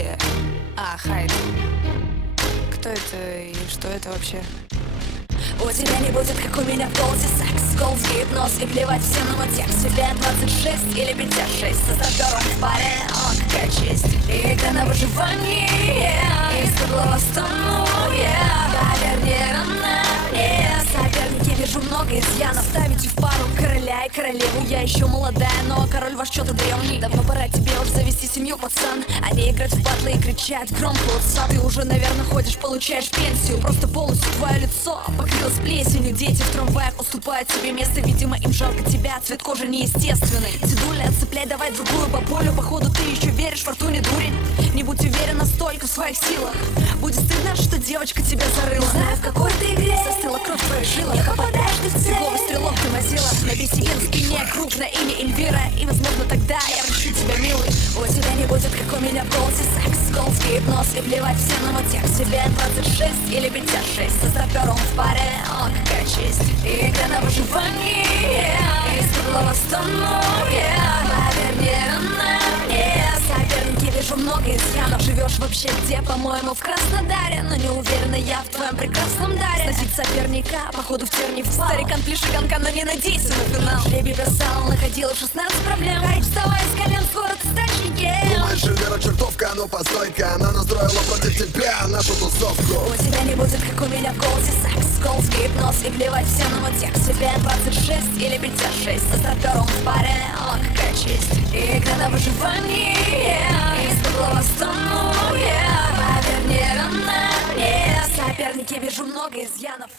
студия. Хайд. Кто это и что это вообще? У тебя не будет, как у меня в голосе, секс, голос, гипноз и плевать всем на мой текст. Тебе 26 или 56, со стартером в паре, о, какая честь. И игра на выживание, из подлого стану я. Поверь мне, соперники, вижу много изъянов. Ставите в пару короля и королеву. Я еще молодая, но король ваш что-то древний. Давно пора тебе уж завести семью, пацан, а не играть в батлы и кричать громко отца. Ты уже, наверное, ходишь, получаешь пенсию. Просто полностью твое лицо покрылось плесенью. Дети в трамваях уступают себе место. Видимо, им жалко тебя, цвет кожи неестественный. Дедуля, отцепляй, давай другую бабулю. Походу, ты еще веришь фортуне, дурень. Не будь уверена столько в своих силах. Будет стыдно, что девочка тебя зарыла. Знаю, в какой ты игре застыла кровь в твоих жилах. Не попадаешь ты в цель, голый стрелок ты возила. На бисеге на спине крупное имя Эльвира. И, возможно, тогда я прощу тебя, милый. У тебя не будет, как у меня в голосе, секс, голос, гипноз и плевать всем на мой текст. Тебе 26 или 56, со стартером в паре, о, какая честь. И игра на выживание, из подлого стану я. Поверь мне, соперники, вижу много изъянов. Живешь вообще где, по-моему, в Краснодаре. Но не уверена я в твоем прекрасном даре. Сносить соперника, походу в терни впал. Старикан плешиганка, но не надейся на финал. Жребий бросал, находила 16 проблем. Хай, вставай с колен, скоро ты станешь никем. Думаешь, Эльвира чертовка, ну постой-ка. Она настроила против тебя нашу тусовку. У тебя не будет, как у меня в голосе, секс, голос, гипноз и плевать всем на мой текст. Тебе 26 или 56, со стартером в паре, о, какая честь. И игра на выживание, из подлого стану я. Поверь мне, соперники, вижу много изъянов.